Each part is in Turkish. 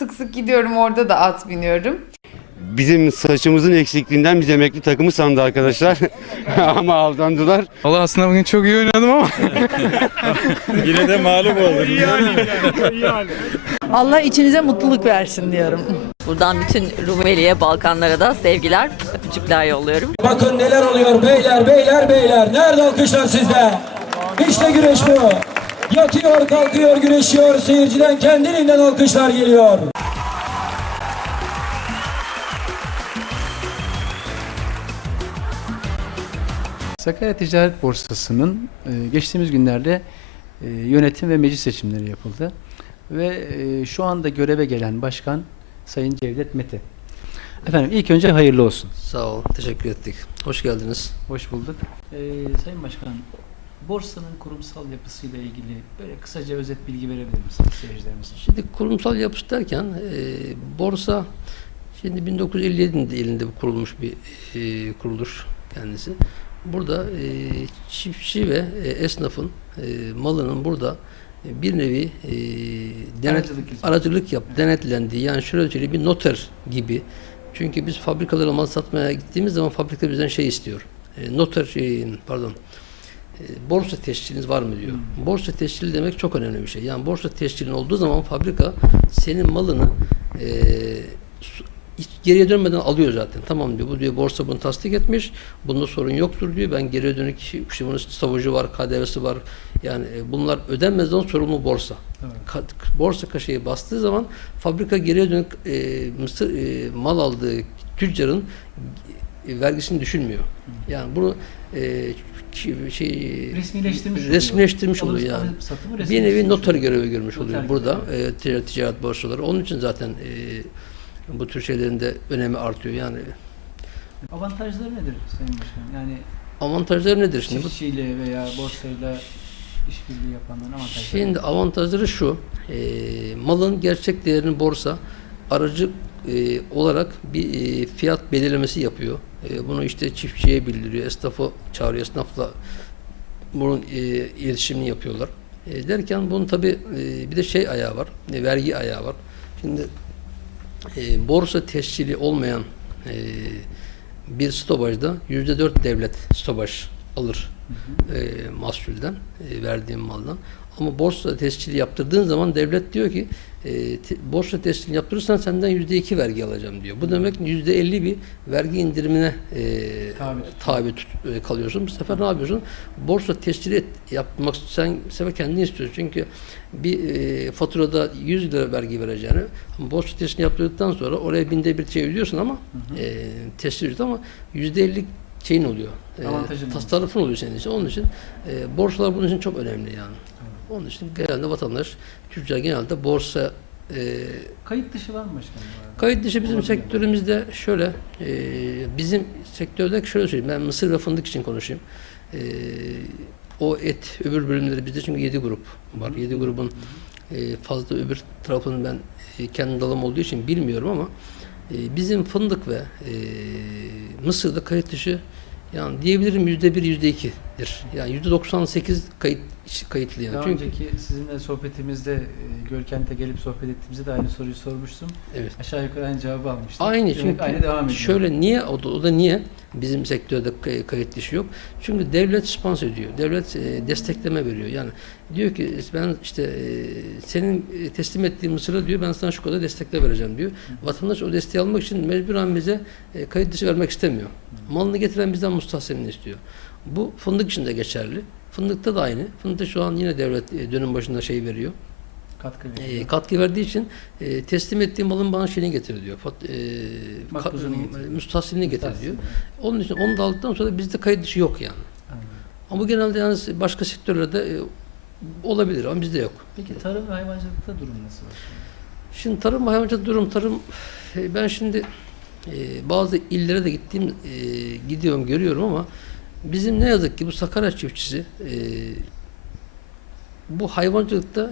Sık sık gidiyorum orada da at biniyorum. Bizim saçımızın eksikliğinden biz emekli takımı sandı arkadaşlar. Ama aldandılar. Valla aslında bugün çok iyi oynadım ama Yine de mağlup olduk. Allah içinize mutluluk versin diyorum. Buradan bütün Rumeli'ye, Balkanlara da sevgiler, öpücükler yolluyorum. Bakın neler oluyor beyler beyler beyler. Nerede alkışlar sizde? İşte güreş bu. Yatıyor kalkıyor güreşiyor. Seyirciden kendiliğinden alkışlar geliyor. Sakarya Ticaret Borsası'nın e, geçtiğimiz günlerde e, yönetim ve meclis seçimleri yapıldı. Ve e, şu anda göreve gelen başkan Sayın Cevdet Mete. Efendim ilk önce hayırlı olsun. Sağ ol, teşekkür ettik. Hoş geldiniz. Hoş bulduk. E, Sayın Başkan, borsanın kurumsal yapısıyla ilgili böyle kısaca özet bilgi verebilir misiniz seyircilerimize? Şimdi kurumsal yapısı derken e, borsa şimdi 1957 yılında kurulmuş bir e, kuruluş kendisi. Burada e, çiftçi ve e, esnafın e, malının burada e, bir nevi e, denet, Aracılık aracılık yap, denetlendiği yani şöyle bir noter gibi. Çünkü biz fabrikalara mal satmaya gittiğimiz zaman fabrika bizden şey istiyor. E, noter şey, pardon e, borsa tesciliniz var mı diyor. Borsa tescili demek çok önemli bir şey. Yani borsa tescilin olduğu zaman fabrika senin malını e, hiç geriye dönmeden alıyor zaten. Tamam diyor. Bu diyor borsa bunu tasdik etmiş. Bunda sorun yoktur diyor. Ben geriye dönük işte bunun stopajı var, KDV'si var. Yani e, bunlar ödenmezden sorumlu borsa. Evet. Ka- borsa kaşeyi bastığı zaman fabrika geriye dönük e, mısır e, mal aldığı tüccarın e, vergisini düşünmüyor. Yani bunu e, şey Resmileştirmiş oluyor. resmileştirmiş oluyor Alım- yani. satımı Bir nevi noter oluyor. görevi görmüş Noter oluyor burada e, ticaret, ticaret borsaları. Onun için zaten e, bu tür şeylerin de önemi artıyor. Yani Avantajları nedir Sayın Başkan? Yani avantajları nedir şimdi? Bu çiftçiyle veya borsayla işbirliği yapanların avantajları. Şimdi avantajları şu, e, malın gerçek değerini borsa aracı e, olarak bir e, fiyat belirlemesi yapıyor. E, bunu işte çiftçiye bildiriyor, esnafı çağırıyor, esnafla bunun e, iletişimini yapıyorlar. E, derken bunun tabi bir de şey ayağı var, e, vergi ayağı var. Şimdi e, borsa tescili olmayan e, bir stopajda yüzde dört devlet stopaj alır e, mahsulden, e, verdiğim maldan. Ama borsa tescili yaptırdığın zaman devlet diyor ki e, te- borsa tescili yaptırırsan senden yüzde iki vergi alacağım diyor. Bu demek yüzde elli bir vergi indirimine e, Tabi tabi tut, e, kalıyorsun. Bu sefer ne yapıyorsun? Borsa tescili et, yapmak sen sefer kendin istiyorsun. Çünkü bir e, faturada 100 lira vergi vereceğini ama borsa tescili yaptırdıktan sonra oraya binde bir şey ödüyorsun ama e, tescil ücreti ama yüzde elli şeyin oluyor. E, Avantajın tasarrufun oluyor senin için. Onun için e, borsalar bunun için çok önemli yani. Onun için genelde vatandaş, tüccar genelde borsa e, Kayıt dışı var mı başkanım? bu arada? Kayıt dışı bizim Olabilir mi? sektörümüzde şöyle, e, bizim sektörde şöyle söyleyeyim, ben mısır ve fındık için konuşayım. E, o et, öbür bölümleri bizde çünkü 7 grup var. 7 grubun e, fazla öbür tarafını ben e, kendi dalım olduğu için bilmiyorum ama e, bizim fındık ve e, mısırda kayıt dışı yani diyebilirim yüzde bir, yüzde ikidir. Yani yüzde 98 kayıt kayıtlı yani. Daha Çünkü önceki sizinle sohbetimizde e, Gölkent'e gelip sohbet ettiğimizde de aynı soruyu sormuştum. evet. Aşağı yukarı aynı cevabı almıştım. Aynı Demek çünkü aynı devam ediyor. şöyle niye o da, o da niye bizim sektörde kay- kayıt dışı yok? Çünkü devlet sponsor ediyor. Devlet e, destekleme veriyor. Yani diyor ki ben işte e, senin teslim ettiğin mısıra diyor ben sana şu kadar destekle vereceğim diyor. Vatandaş o desteği almak için mecburen bize e, kayıt dışı vermek istemiyor. Malını getiren bizden mustahsenini istiyor. Bu fındık için de geçerli. Fındıkta da aynı. Fındıkta şu an yine devlet e, dönüm başında şey veriyor katkı veriyor. e, katkı verdiği için e, teslim ettiğim malın bana şeyini getir diyor. Fat, e, Makbuzunu getir. müstahsilini getir diyor. Onun için onu da aldıktan sonra bizde kayıt dışı yok yani. Anladım. Ama bu genelde yani başka sektörlerde e, olabilir ama bizde yok. Peki tarım ve hayvancılıkta durum nasıl? Şimdi tarım ve hayvancılık durum tarım e, ben şimdi e, bazı illere de gittiğim e, gidiyorum görüyorum ama bizim ne yazık ki bu Sakarya çiftçisi e, bu hayvancılıkta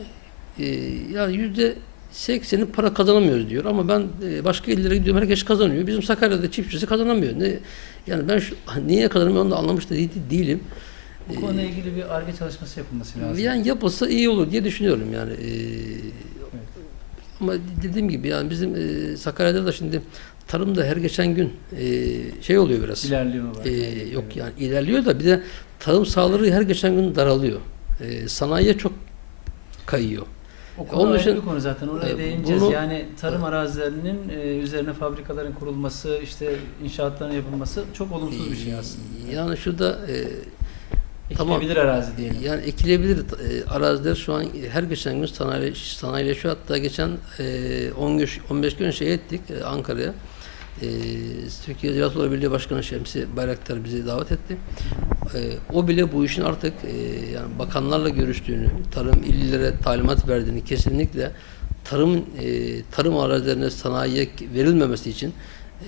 e, yani yüzde sekseni para kazanamıyoruz diyor ama ben e, başka illere gidiyorum herkes kazanıyor. Bizim Sakarya'da çiftçisi kazanamıyor. Ne, yani ben şu, niye kazanamıyor onu da anlamış da değil- değilim. Bu konuyla ilgili bir ARGE çalışması yapılması lazım. Yani yapılsa iyi olur diye düşünüyorum yani. Ee, Ama dediğim gibi yani bizim e, Sakarya'da da şimdi tarımda her geçen gün e, şey oluyor biraz. İlerliyor mu? var? Ee, yok yani ilerliyor da bir de tarım sahaları her geçen gün daralıyor. Ee, sanayiye çok kayıyor. O konu Onun için- bir konu zaten. Oraya E, değineceğiz. bunu- yani tarım arazilerinin e, üzerine fabrikaların kurulması, işte inşaatların yapılması çok olumsuz bir şey aslında. Yani şurada e, tamam. Ekilebilir arazi diyelim. Yani ekilebilir e, araziler şu an her geçen gün sanayi, sanayileşiyor. Hatta geçen e, 10 gün, 15 gün şey ettik e, Ankara'ya. E, Türkiye Ziraat Odaları Birliği Başkanı Şemsi Bayraktar bizi davet etti. E, o bile bu işin artık e, yani bakanlarla görüştüğünü, tarım illere talimat verdiğini kesinlikle tarım e, tarım arazilerine sanayiye verilmemesi için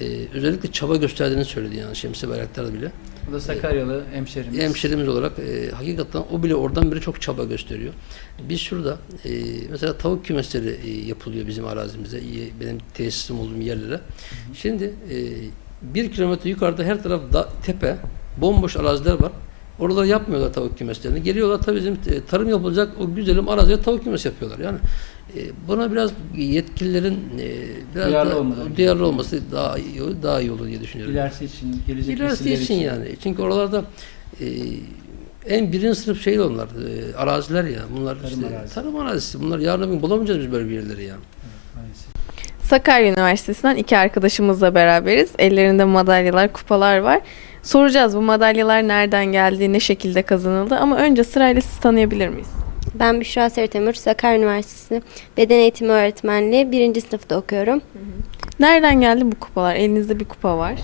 e, özellikle çaba gösterdiğini söyledi yani Şemsi Bayraktar bile. Bu da Sakaryalı hemşerimiz. Hemşerimiz olarak e, hakikaten o bile oradan beri çok çaba gösteriyor. Biz şurada e, mesela tavuk kümesleri e, yapılıyor bizim arazimize, e, benim tesisim olduğum yerlere. Şimdi e, bir kilometre yukarıda her taraf da, tepe, bomboş araziler var. Oraları yapmıyorlar tavuk kümeslerini. Geliyorlar tabii bizim e, tarım yapılacak o güzelim araziye tavuk kümesi yapıyorlar. Yani buna biraz yetkililerin e, biraz Duyarlı da olmaları duyarlı olması daha iyi, daha iyi olur diye düşünüyorum. İlerisi için, gelecek İlerisi nesiller için yani. Çünkü oralarda e, en birinci sınıf şey onlar, e, araziler ya. Bunlar Tarım işte, arazisi. tarım arazisi. Bunlar yarın öbür gün bulamayacağız biz böyle bir yerleri yani. Sakarya Üniversitesi'nden iki arkadaşımızla beraberiz. Ellerinde madalyalar, kupalar var. Soracağız bu madalyalar nereden geldi, ne şekilde kazanıldı ama önce sırayla sizi tanıyabilir miyiz? Ben Büşra Seritemür, Sakarya Üniversitesi Beden Eğitimi Öğretmenliği birinci sınıfta okuyorum. Nereden geldi bu kupalar? Elinizde bir kupa var.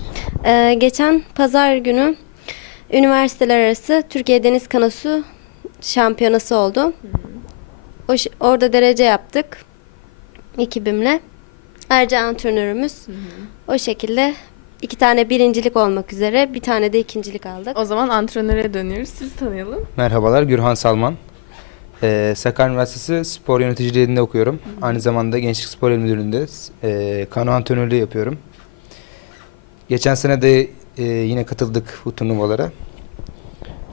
Ee, geçen pazar günü üniversiteler arası Türkiye Deniz Kanosu şampiyonası oldu. O, ş- orada derece yaptık ekibimle. Ayrıca antrenörümüz. O şekilde iki tane birincilik olmak üzere bir tane de ikincilik aldık. O zaman antrenöre dönüyoruz. Sizi tanıyalım. Merhabalar, Gürhan Salman. Ee, Sakarya Üniversitesi Spor Yöneticiliğinde okuyorum. Aynı zamanda Gençlik Spor İl Müdürlüğü'nde e, kano antrenörlüğü yapıyorum. Geçen sene de e, yine katıldık bu turnuvalara.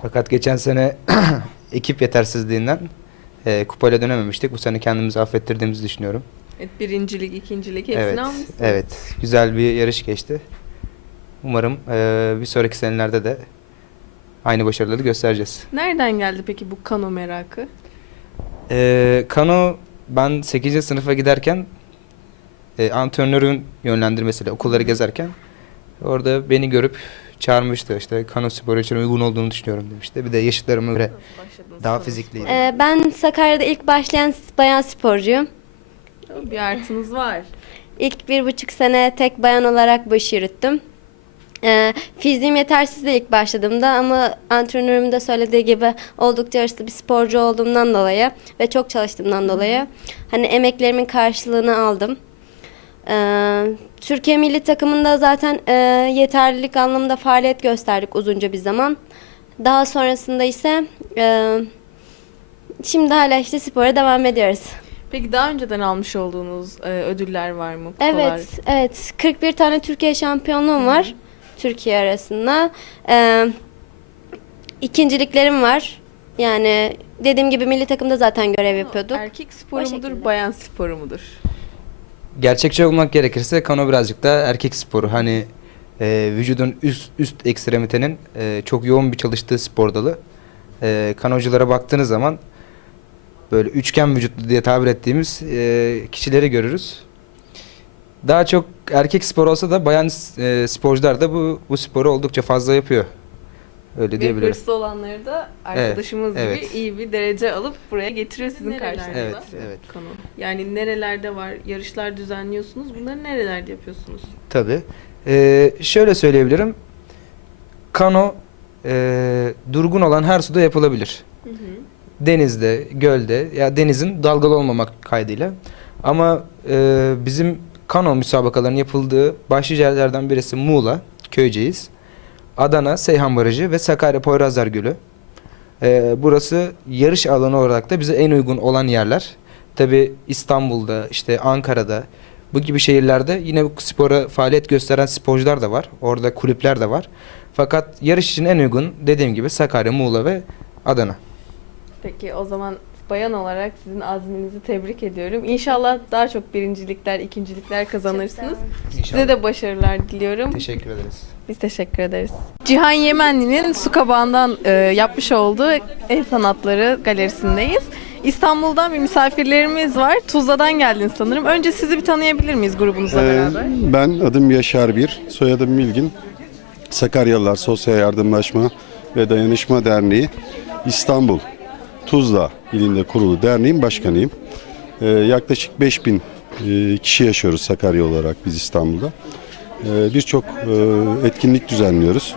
Fakat geçen sene ekip yetersizliğinden e, kupayla dönememiştik. Bu sene kendimizi affettirdiğimizi düşünüyorum. Evet, birincilik, ikincilik hepsini evet, almışsınız. evet. Güzel bir yarış geçti. Umarım e, bir sonraki senelerde de aynı başarıları göstereceğiz. Nereden geldi peki bu kano merakı? Ee, kano ben 8. sınıfa giderken e, antrenörün yönlendirmesiyle okulları gezerken orada beni görüp çağırmıştı. İşte kano sporu için uygun olduğunu düşünüyorum demişti. Bir de yaşıtlarıma göre daha fizikliydi. Ee, ben Sakarya'da ilk başlayan bayan sporcuyum. Bir artınız var. İlk bir buçuk sene tek bayan olarak bu işi yürüttüm. Ee, fiziğim yetersiz de ilk başladığımda ama antrenörüm de söylediği gibi oldukça hırslı bir sporcu olduğumdan dolayı ve çok çalıştığımdan dolayı hani emeklerimin karşılığını aldım. Ee, Türkiye milli takımında zaten e, yeterlilik anlamında faaliyet gösterdik uzunca bir zaman. Daha sonrasında ise e, şimdi hala işte spora devam ediyoruz. Peki daha önceden almış olduğunuz e, ödüller var mı? Kupalar? Evet, evet. 41 tane Türkiye şampiyonluğum var Türkiye arasında. Ee, ikinciliklerim var. Yani dediğim gibi milli takımda zaten görev yapıyorduk. Erkek sporu O mudur, şekilde. bayan sporu mudur? Gerçekçi olmak gerekirse kano birazcık da erkek sporu. Hani e, vücudun üst üst ekstremitenin e, çok yoğun bir çalıştığı spor dalı. E, kanoculara baktığınız zaman böyle üçgen vücutlu diye tabir ettiğimiz e, kişileri görürüz. Daha çok erkek spor olsa da bayan e, sporcular da bu bu sporu oldukça fazla yapıyor. Öyle Ve diyebilirim. hırslı olanları da arkadaşımız gibi evet. iyi bir derece alıp buraya getiriyor sizin Nerelerde? karşınıza. Evet, evet. Kano. Yani nerelerde var, yarışlar düzenliyorsunuz. Bunları nerelerde yapıyorsunuz? Tabii. Ee, şöyle söyleyebilirim. Kano e, durgun olan her suda yapılabilir. Denizde, gölde ya denizin dalgalı olmamak kaydıyla. Ama e, bizim kano müsabakalarının yapıldığı başlıca yerlerden birisi Muğla, Köyceğiz, Adana, Seyhan Barajı ve Sakarya Poyrazlar Gölü. E, burası yarış alanı olarak da bize en uygun olan yerler. Tabi İstanbul'da, işte Ankara'da, bu gibi şehirlerde yine spora faaliyet gösteren sporcular da var. Orada kulüpler de var. Fakat yarış için en uygun dediğim gibi Sakarya, Muğla ve Adana. Peki o zaman bayan olarak sizin azminizi tebrik ediyorum. İnşallah daha çok birincilikler, ikincilikler kazanırsınız. Size de başarılar diliyorum. Teşekkür ederiz. Biz teşekkür ederiz. Cihan Yemenli'nin su kabağından e, yapmış olduğu el sanatları galerisindeyiz. İstanbul'dan bir misafirlerimiz var. Tuzla'dan geldiniz sanırım. Önce sizi bir tanıyabilir miyiz grubunuzla Ee, beraber? ben adım Yaşar Bir, soyadım Milgin. Sakaryalılar Sosyal Yardımlaşma ve Dayanışma Derneği İstanbul Tuzla ilinde kurulu derneğin başkanıyım. Ee, yaklaşık 5000 e, kişi yaşıyoruz Sakarya olarak biz İstanbul'da. Ee, Birçok e, etkinlik düzenliyoruz.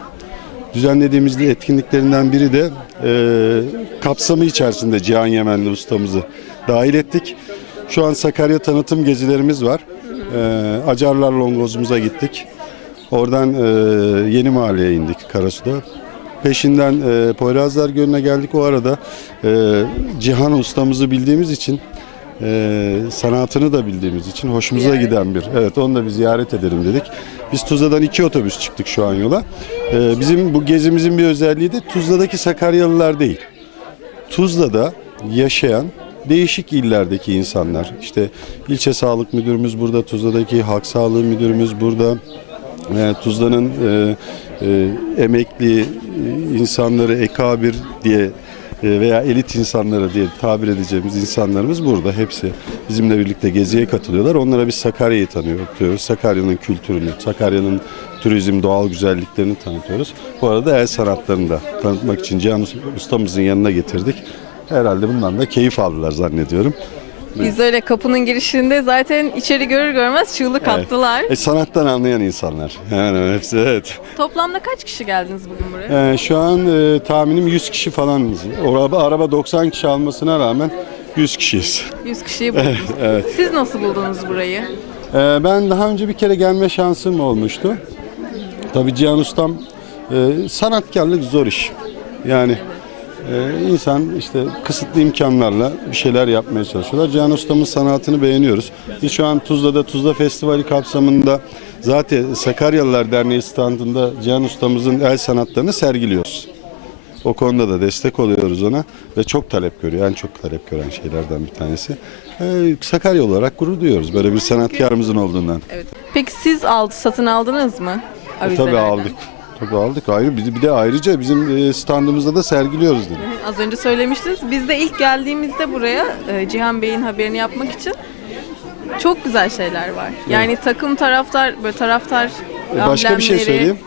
Düzenlediğimiz de etkinliklerinden biri de e, kapsamı içerisinde Cihan Yemenli ustamızı dahil ettik. Şu an Sakarya tanıtım gezilerimiz var. E, Acarlar Longozumuza gittik. Oradan e, Yeni Mahalle'ye indik Karasu'da. Peşinden e, Poyrazlar Gölü'ne geldik. O arada e, Cihan ustamızı bildiğimiz için e, sanatını da bildiğimiz için hoşumuza Ziyaret. giden bir. Evet onu da bir ziyaret edelim dedik. Biz Tuzla'dan iki otobüs çıktık şu an yola. E, bizim bu gezimizin bir özelliği de Tuzla'daki Sakaryalılar değil. Tuzla'da yaşayan değişik illerdeki insanlar. İşte ilçe sağlık müdürümüz burada, Tuzla'daki halk sağlığı müdürümüz burada. E, Tuzla'nın e, e, emekli insanları ekabir diye e, veya elit insanları diye tabir edeceğimiz insanlarımız burada. Hepsi bizimle birlikte geziye katılıyorlar. Onlara biz Sakarya'yı tanıyoruz. Sakarya'nın kültürünü, Sakarya'nın turizm, doğal güzelliklerini tanıtıyoruz. Bu arada el sanatlarını da tanıtmak için Cihan ustamızın yanına getirdik. Herhalde bundan da keyif aldılar zannediyorum. Biz öyle kapının girişinde zaten içeri görür görmez çığlık attılar. E, sanattan anlayan insanlar. Yani hepsi evet. Toplamda kaç kişi geldiniz bugün buraya? Ee, şu an e, tahminim 100 kişi falan. Araba, araba 90 kişi almasına rağmen 100 kişiyiz. 100 kişiyi buldunuz. evet. Siz nasıl buldunuz burayı? Ee, ben daha önce bir kere gelme şansım olmuştu. Tabii Cihan Ustam e, sanatkarlık zor iş. Yani e, insan işte kısıtlı imkanlarla bir şeyler yapmaya çalışıyorlar. Cihan Ustam'ın sanatını beğeniyoruz. Biz şu an Tuzla'da Tuzla Festivali kapsamında zaten Sakaryalılar Derneği standında Cihan Ustam'ızın el sanatlarını sergiliyoruz. O konuda da destek oluyoruz ona ve çok talep görüyor. En çok talep gören şeylerden bir tanesi. Ee, Sakarya olarak gurur duyuyoruz böyle bir sanatkarımızın olduğundan. Evet. Peki siz aldı, satın aldınız mı? E, tabii aldık. Tabii aldık. Ayrı bir de ayrıca bizim e, standımızda da sergiliyoruz dedim. Az önce söylemiştiniz. Biz de ilk geldiğimizde buraya e, Cihan Bey'in haberini yapmak için çok güzel şeyler var. Yani takım taraftar, böyle taraftar E, Başka bir şey söyleyeyim.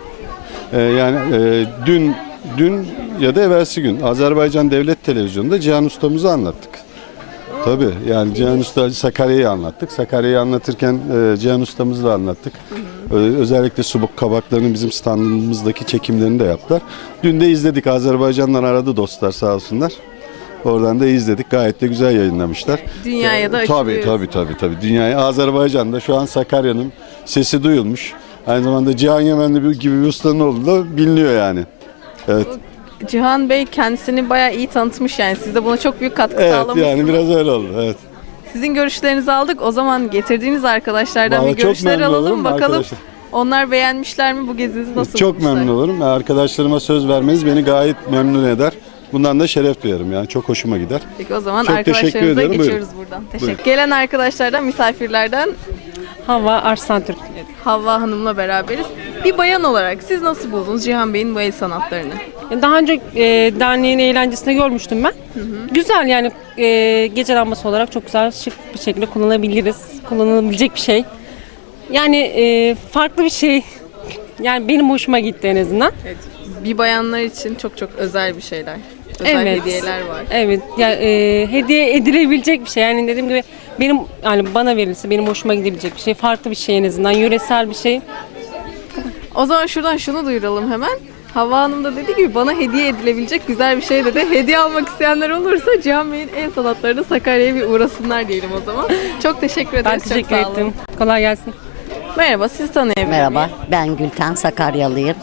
Yani e, dün dün ya da evvelsi gün Azerbaycan Devlet Televizyonu'nda Cihan Usta'mızı anlattık. Tabii yani Cihan Usta Sakarya'yı anlattık. Sakarya'yı anlatırken e, Cihan Usta'mızı da anlattık. Ö- özellikle subuk kabaklarının bizim standımızdaki çekimlerini de yaptılar. Dün de izledik. Azerbaycan'dan aradı dostlar sağ olsunlar. Oradan da izledik. Gayet de güzel yayınlamışlar. Dünyaya da Tabii açılıyoruz. tabii tabii tabii. Dünyaya Azerbaycan'da şu an Sakarya'nın sesi duyulmuş. Aynı zamanda Cihan Yemenli bir- gibi bir ustanın olduğu da biliniyor yani. Evet. Cihan Bey kendisini bayağı iyi tanıtmış yani. Siz de buna çok büyük katkı Evet sağlamışsınız. yani biraz öyle oldu. Evet. Sizin görüşlerinizi aldık. O zaman getirdiğiniz arkadaşlardan Vallahi bir görüşler alalım. Bakalım arkadaşlar. onlar beğenmişler mi bu gezinizi nasıl Çok bulmuşlar? memnun olurum. Arkadaşlarıma söz vermeniz beni gayet memnun eder. Bundan da şeref duyarım yani çok hoşuma gider. Peki o zaman Çok arkadaşlarımıza geçiyoruz buradan. Teşekkür. Gelen arkadaşlardan, misafirlerden Hava Arslan Türk. Havva Hanım'la beraberiz. Bir bayan olarak siz nasıl buldunuz Cihan Bey'in bu el sanatlarını? Daha önce e, derneğin eğlencesinde görmüştüm ben. Güzel yani e, gece lambası olarak çok güzel şık bir şekilde kullanabiliriz. Kullanılabilecek bir şey. Yani e, farklı bir şey. Yani benim hoşuma gitti en azından. Evet. Bir bayanlar için çok çok özel bir şeyler. Özel Evet. hediyeler var. Evet, yani e, hediye edilebilecek bir şey. Yani dediğim gibi benim yani bana verilse benim hoşuma gidebilecek bir şey. Farklı bir şey en azından, yöresel bir şey. O zaman şuradan şunu duyuralım hemen. Havva Hanım da dediği gibi bana hediye edilebilecek güzel bir şey dedi. Hediye almak isteyenler olursa Cihan Bey'in el sanatlarını Sakarya'ya bir uğrasınlar diyelim o zaman. Çok teşekkür ederiz. Ben çok teşekkür sağ olun. ettim. Kolay gelsin. Merhaba, siz tanıyabilir Merhaba, ben Gülten Sakaryalıyım.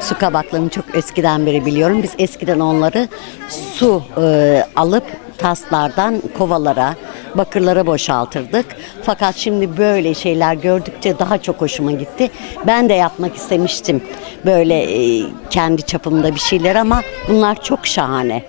Su kabaklarını çok eskiden beri biliyorum. Biz eskiden onları su e, alıp taslardan kovalara bakırlara boşaltırdık. Fakat şimdi böyle şeyler gördükçe daha çok hoşuma gitti. Ben de yapmak istemiştim böyle e, kendi çapımda bir şeyler ama bunlar çok şahane.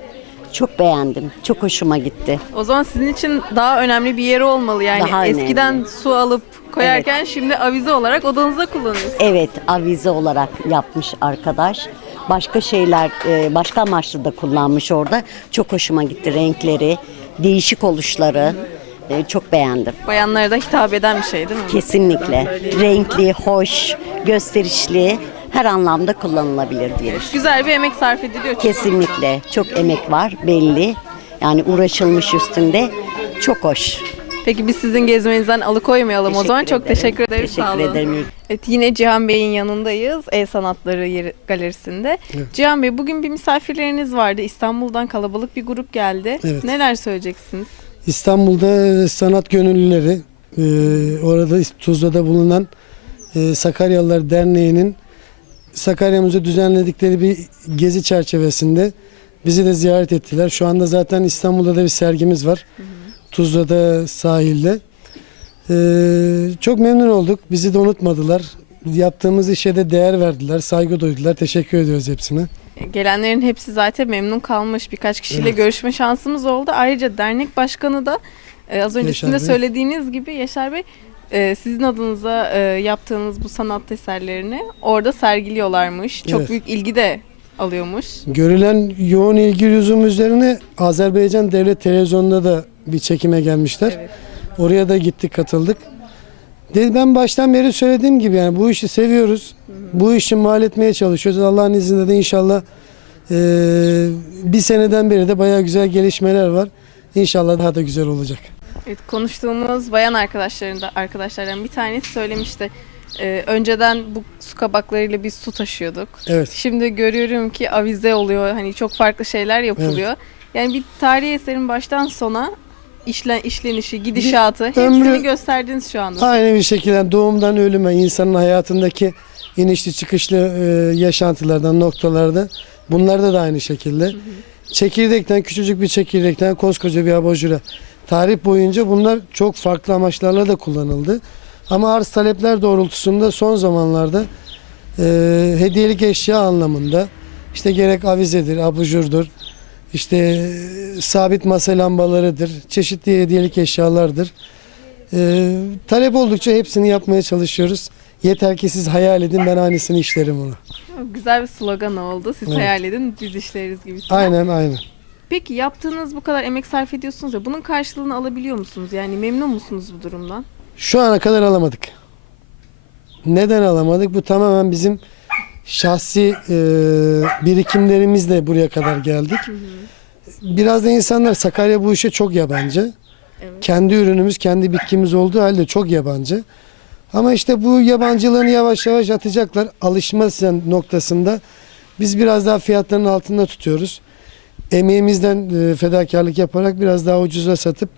Çok beğendim. Çok hoşuma gitti. O zaman sizin için daha önemli bir yeri olmalı yani. Daha Eskiden önemli. su alıp koyarken şimdi avize olarak odanızda kullanıyorsunuz. Evet, avize olarak yapmış arkadaş. Başka şeyler, e, başka amaçlı da kullanmış orada. Çok hoşuma gitti renkleri, değişik oluşları. E, Çok beğendim. Bayanlara da hitap eden bir şey değil mi? Kesinlikle. Renkli, hoş, gösterişli, her anlamda kullanılabilir diye. Güzel bir emek sarf ediliyor. Kesinlikle. Çok emek var belli. Yani uğraşılmış üstünde. Çok hoş. Peki biz sizin gezmenizden alıkoymayalım o zaman. Çok ederim. teşekkür ederiz. Sağ Teşekkür olun. ederim. Evet yine Cihan Bey'in yanındayız. El Sanatları Yeri Galerisi'nde. Cihan Bey bugün bir misafirleriniz vardı. İstanbul'dan kalabalık bir grup geldi. Evet. Neler söyleyeceksiniz? İstanbul'da sanat gönüllüleri, e, orada Tuzla'da bulunan e, Sakaryalılar Derneği'nin Sakarya'mızda düzenledikleri bir gezi çerçevesinde bizi de ziyaret ettiler. Şu anda zaten İstanbul'da da bir sergimiz var. Tuzla'da sahilde. E, çok memnun olduk. Bizi de unutmadılar. Yaptığımız işe de değer verdiler, saygı duydular. Teşekkür ediyoruz hepsine. Gelenlerin hepsi zaten memnun kalmış. Birkaç kişiyle Evet. görüşme şansımız oldu. Ayrıca dernek başkanı da e, az öncesinde Yaşar Bey. söylediğiniz gibi Yaşar Bey e, sizin adınıza e, yaptığınız bu sanat eserlerini orada sergiliyorlarmış. Çok Evet. büyük ilgi de alıyormuş. Görülen yoğun ilgi lüzum üzerine Azerbaycan Devlet Televizyonu'nda da bir çekime gelmişler. Oraya da gittik katıldık. Dedi ben baştan beri söylediğim gibi yani bu işi seviyoruz. Bu işi mal etmeye çalışıyoruz. Allah'ın izniyle de inşallah eee, bir seneden beri de bayağı güzel gelişmeler var. İnşallah daha da güzel olacak. Evet, konuştuğumuz bayan arkadaşların da arkadaşlardan bir tanesi söylemişti. E, önceden bu su kabaklarıyla biz su taşıyorduk. Evet. Şimdi görüyorum ki avize oluyor. Hani çok farklı şeyler yapılıyor. Yani bir tarihi eserin baştan sona işlen, işlenişi, gidişatı hepsini ömrü- gösterdiniz şu anda. Aynı bir şekilde doğumdan ölüme insanın hayatındaki inişli çıkışlı e, yaşantılardan noktalarda bunlarda da aynı şekilde. Çekirdekten küçücük bir çekirdekten koskoca bir abajura. Tarih boyunca bunlar çok farklı amaçlarla da kullanıldı. Ama arz talepler doğrultusunda son zamanlarda e, hediyelik eşya anlamında işte gerek avizedir, abajurdur, işte sabit masa lambalarıdır, çeşitli hediyelik eşyalardır. Ee, talep oldukça hepsini yapmaya çalışıyoruz. Yeter ki siz hayal edin ben aynısını işlerim onu. Güzel bir slogan oldu. Siz Evet. hayal edin biz işleriz gibi. Aynen aynen. Peki yaptığınız bu kadar emek sarf ediyorsunuz ya bunun karşılığını alabiliyor musunuz? Yani memnun musunuz bu durumdan? Şu ana kadar alamadık. Neden alamadık? Bu tamamen bizim şahsi e, birikimlerimizle buraya kadar geldik. Biraz da insanlar Sakarya bu işe çok yabancı. Kendi ürünümüz, kendi bitkimiz olduğu halde çok yabancı. Ama işte bu yabancılığını yavaş yavaş atacaklar. Alışma noktasında biz biraz daha fiyatların altında tutuyoruz. Emeğimizden e, fedakarlık yaparak biraz daha ucuza satıp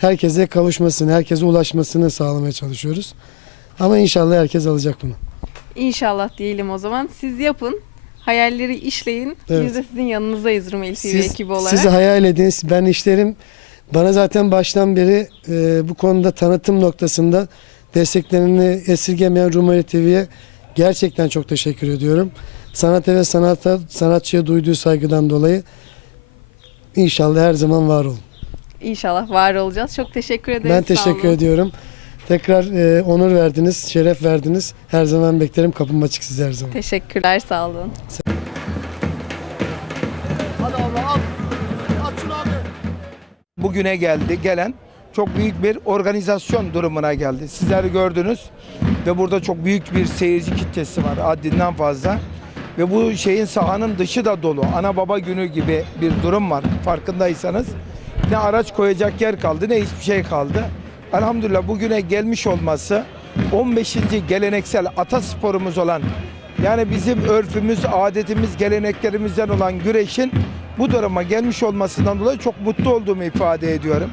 herkese kavuşmasını, herkese ulaşmasını sağlamaya çalışıyoruz. Ama inşallah herkes alacak bunu. İnşallah diyelim o zaman. Siz yapın. Hayalleri işleyin. Evet. Biz de sizin yanınızdayız Rumeli TV Siz, ekibi olarak. sizi hayal edin. Ben işlerim bana zaten baştan beri e, bu konuda tanıtım noktasında desteklerini esirgemeyen Rumeli TV'ye gerçekten çok teşekkür ediyorum. Sanata ve sanata, sanatçıya duyduğu saygıdan dolayı inşallah her zaman var olun. İnşallah var olacağız. Çok teşekkür ederiz. Ben teşekkür ediyorum. Tekrar e, onur verdiniz, şeref verdiniz. Her zaman beklerim. Kapım açık size her zaman. Teşekkürler. Sağ olun. bugüne geldi gelen çok büyük bir organizasyon durumuna geldi. Sizler gördünüz ve burada çok büyük bir seyirci kitlesi var haddinden fazla. Ve bu şeyin sahanın dışı da dolu. Ana baba günü gibi bir durum var farkındaysanız. Ne araç koyacak yer kaldı ne hiçbir şey kaldı. Elhamdülillah bugüne gelmiş olması 15. geleneksel atasporumuz olan yani bizim örfümüz, adetimiz, geleneklerimizden olan güreşin bu duruma gelmiş olmasından dolayı çok mutlu olduğumu ifade ediyorum.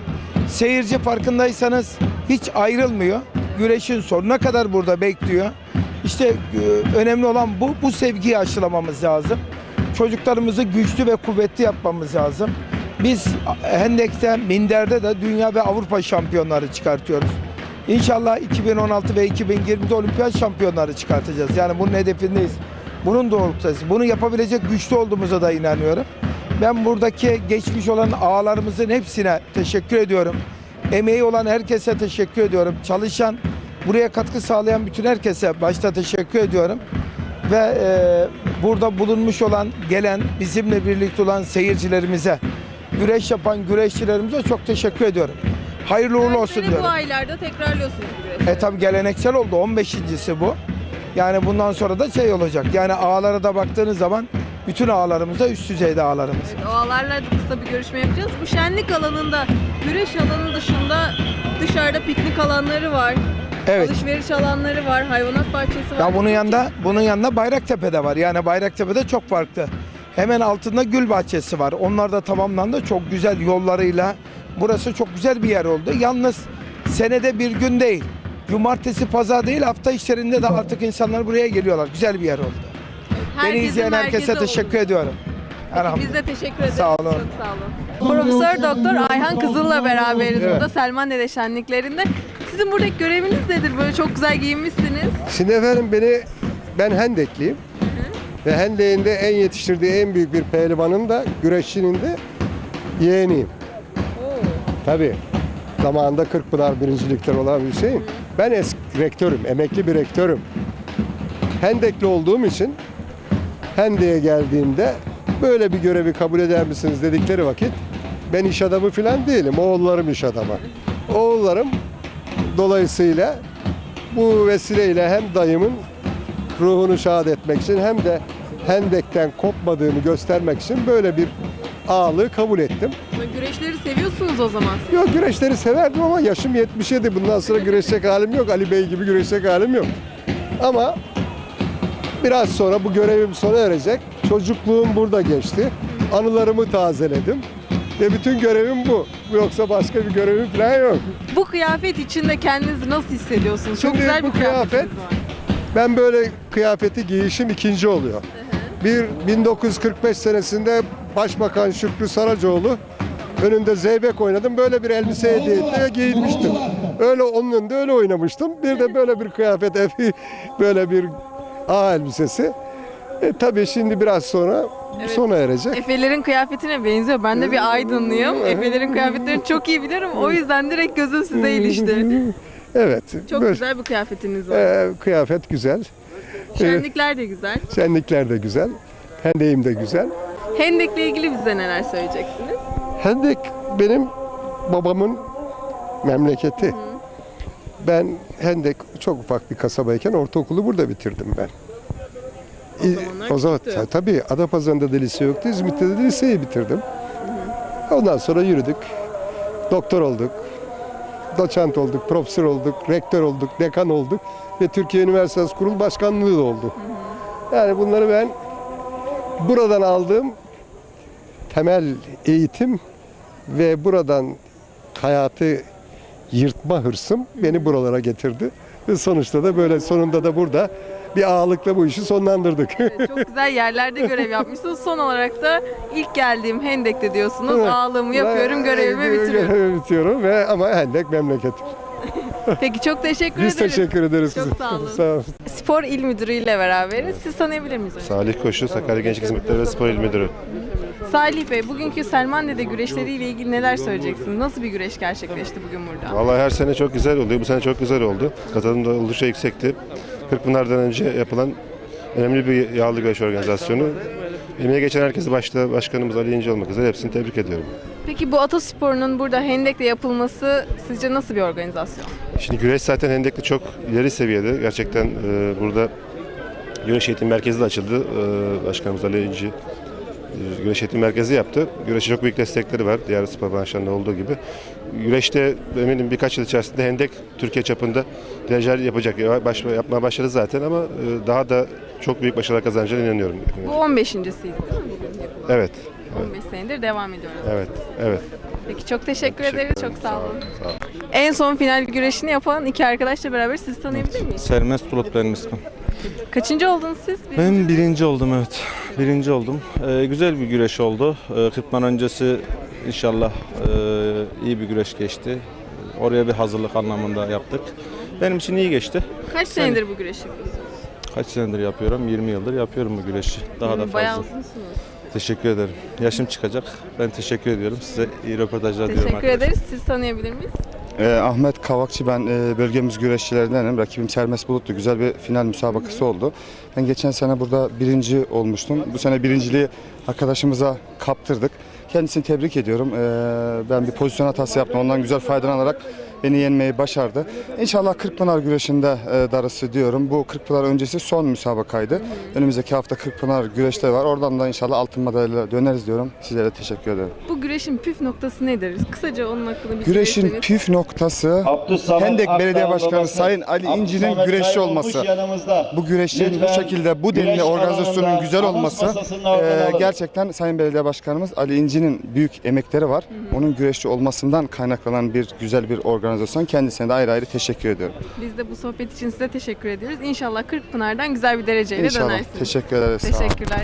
Seyirci farkındaysanız hiç ayrılmıyor. Güreşin sonuna kadar burada bekliyor. İşte e, önemli olan bu. Bu sevgiyi aşılamamız lazım. Çocuklarımızı güçlü ve kuvvetli yapmamız lazım. Biz Hendek'te, Minder'de de dünya ve Avrupa şampiyonları çıkartıyoruz. İnşallah 2016 ve 2020'de olimpiyat şampiyonları çıkartacağız. Yani bunun hedefindeyiz. Bunun doğrultusundayız. Bunu yapabilecek güçlü olduğumuza da inanıyorum. Ben buradaki geçmiş olan ağalarımızın hepsine teşekkür ediyorum. Emeği olan herkese teşekkür ediyorum. Çalışan, buraya katkı sağlayan bütün herkese başta teşekkür ediyorum. Ve e, burada bulunmuş olan, gelen, bizimle birlikte olan seyircilerimize, güreş yapan güreşçilerimize çok teşekkür ediyorum. Hayırlı uğurlu olsun Sene bu diyorum. aylarda tekrarlıyorsunuz güreşi. E tabi geleneksel oldu. 15.si bu. Yani bundan sonra da şey olacak. Yani ağlara da baktığınız zaman bütün ağlarımız da üst düzeyde ağlarımız. Oğalarla da kısa bir görüşme yapacağız. Bu şenlik alanında, güreş alanı dışında dışarıda piknik alanları var. Evet. Alışveriş alanları var, hayvanat bahçesi var. Ya bunun yanında bunun yanında Bayraktepe'de var. Yani Bayraktepe'de çok farklı. Hemen altında gül bahçesi var. Onlar da tamamlandı. Çok güzel yollarıyla. Burası çok güzel bir yer oldu. Yalnız senede bir gün değil. Cumartesi, pazar değil hafta içlerinde de artık insanlar buraya geliyorlar. Güzel bir yer oldu. Beni Herkesin izleyen herkese merkezi teşekkür oldu. ediyorum. Biz de teşekkür ederiz. Sağ olun. Çok sağ olun. Profesör Doktor Ayhan Kızıl'la beraberiz Evet. burada Selman Dede şenliklerinde. Sizin buradaki göreviniz nedir? Böyle çok güzel giyinmişsiniz. Şimdi efendim beni ben Hendekliyim. Ve Hendek'in de en yetiştirdiği en büyük bir pehlivanın da güreşçinin de yeğeniyim. Tabii. Zamanında Kırkpınar birincilikler olan Hüseyin. Ben eski rektörüm, emekli bir rektörüm. Hendekli olduğum için Hendek'e geldiğimde böyle bir görevi kabul eder misiniz dedikleri vakit ben iş adamı falan değilim. Oğullarım iş adamı. Oğullarım dolayısıyla bu vesileyle hem dayımın ruhunu şad etmek için hem de Hendek'ten kopmadığımı göstermek için böyle bir ağalığı kabul ettim. Ama Güreşleri seviyorsunuz o zaman. Yok güreşleri severdim ama yaşım 77. Bundan sonra güreşecek halim yok. Ali Bey gibi güreşecek halim yok. Ama biraz sonra bu görevim sona erecek. Çocukluğum burada geçti. Anılarımı tazeledim. Ve bütün görevim bu. Yoksa başka bir görevim falan yok. Bu kıyafet içinde kendinizi nasıl hissediyorsunuz? Çok Şimdi güzel bir bu kıyafet kıyafetiniz var. ben böyle kıyafeti giyişim ikinci oluyor. Bir 1945 senesinde Başbakan Şükrü Saracoğlu önünde zeybek oynadım. Böyle bir elbise hediye etti ve giyinmiştim. Öyle onun önünde öyle oynamıştım. Bir de böyle bir kıyafet evi, böyle bir ağ elbisesi. E, tabii şimdi biraz sonra Evet. sona erecek. Efelerin kıyafetine benziyor. Ben de bir aydınlıyım. Efelerin kıyafetlerini çok iyi bilirim. O yüzden direkt gözüm size ilişti. Evet. Çok böyle, güzel bir kıyafetiniz var. e, kıyafet güzel. Şenlikler de güzel. şenlikler de güzel. Hendeğim de güzel. Hendek'le ilgili bize neler söyleyeceksiniz? Hendek benim babamın memleketi. Ben Hendek çok ufak bir kasabayken ortaokulu burada bitirdim ben. zamanlar o zaman ta- tabii Adapazarı'nda da lise yoktu. İzmit'te de liseyi bitirdim. Ondan sonra yürüdük. Doktor olduk. Doçent olduk, profesör olduk, rektör olduk, dekan olduk ve Türkiye Üniversitesi Kurulu Başkanlığı da oldu. Yani bunları ben buradan aldığım temel eğitim ve buradan hayatı yırtma hırsım beni buralara getirdi. Ve sonuçta da böyle sonunda da burada bir ağalıkla bu işi sonlandırdık. Çok güzel yerlerde görev yapmışsınız. Son olarak da ilk geldiğim Hendek'te diyorsunuz. Ağlığımı yapıyorum, görevimi bitiriyorum. Görevimi bitiriyorum ve ama Hendek memleketim. Peki çok teşekkür Biz ederiz. teşekkür ederiz. Çok size. sağ olun. Sağ olun. Spor İl Müdürü ile beraberiz. Siz tanıyabilir miyiz? Salih Koşu, Sakarya Gençlik Hizmetleri ve Spor İl Müdürü. Salih Bey, bugünkü Selman Dede güreşleriyle ilgili neler söyleyeceksiniz? Nasıl bir güreş gerçekleşti bugün burada? Vallahi her sene çok güzel oluyor. Bu sene çok güzel oldu. Katılım da oldukça yüksekti. Kırkpınar'dan önce yapılan önemli bir yağlı güreş organizasyonu. Emeğe geçen herkesi başta başkanımız Ali İnce olmak üzere hepsini tebrik ediyorum. Peki bu atasporunun burada Hendek'te yapılması sizce nasıl bir organizasyon? Şimdi güreş zaten Hendek'te çok ileri seviyede. Gerçekten e, burada güreş eğitim merkezi de açıldı. E, başkanımız Ali İnci e, güreş eğitim merkezi yaptı. Güreşe çok büyük destekleri var. Diğer spor branşlarında olduğu gibi. Güreşte eminim birkaç yıl içerisinde Hendek Türkiye çapında dereceler yapacak. Ya- Baş, yapmaya başladı zaten ama e, daha da çok büyük başarılar kazanacağına inanıyorum. Bu 15.siydi değil mi? Evet. 15 senedir devam ediyoruz. Evet. Evet. Peki çok teşekkür, Teşekkür ederiz. Çok sağ olun. Sağ olun. En son final güreşini yapan iki arkadaşla beraber sizi tanıyabilir miyiz? Sermes Tulut benim ismim. Kaçıncı oldunuz siz? Ben birinci oldum evet. Birinci oldum. Ee, güzel bir güreş oldu. Ee, Kırkman öncesi İnşallah e, iyi bir güreş geçti. Oraya bir hazırlık anlamında yaptık. Benim için iyi geçti. Kaç senedir bu güreş yapıyorsunuz? Kaç senedir yapıyorum? 20 yıldır yapıyorum bu güreşi. Daha da Hmm, Bayağı fazla. uzunsunuz. Teşekkür ederim. Yaşım çıkacak. Ben teşekkür ediyorum. Size iyi röportajlar diliyorum Teşekkür arkadaşlar. ederiz. Siz tanıyabilir miyiz? Ee, Ahmet Kavakçı ben e, bölgemiz güreşçilerindenim. Rakibim Sermes Bulut'tu. Güzel bir final müsabakası oldu. Ben geçen sene burada birinci olmuştum. Bu sene birinciliği arkadaşımıza kaptırdık. Kendisini tebrik ediyorum. Ee, ben bir pozisyon hatası yaptım. Ondan güzel faydalanarak beni yenmeyi başardı. İnşallah Kırkpınar güreşinde e, darısı diyorum. Bu Kırkpınar öncesi son müsabakaydı. Önümüzdeki hafta Kırkpınar güreşleri var. Oradan da inşallah altın madalyayla döneriz diyorum. Sizlere teşekkür ederim. Bu güreşin püf noktası nedir? Kısaca onun hakkında bir Güreşin şey püf noktası Hendek Belediye Başkanı Sayın Ali İnci'nin güreşçi olması. Bu güreşin bu şekilde bu denli organizasyonun güzel olması e, gerçekten Sayın Belediye Başkanımız Ali İnci'nin büyük emekleri var. Onun güreşçi olmasından kaynaklanan bir güzel bir organizasyon. Kendisine de ayrı ayrı teşekkür ediyorum. Biz de bu sohbet için size teşekkür ediyoruz. İnşallah Kırkpınar'dan güzel bir dereceyle İnşallah. dönersiniz. Teşekkür ederiz. Sağ olun. Teşekkürler.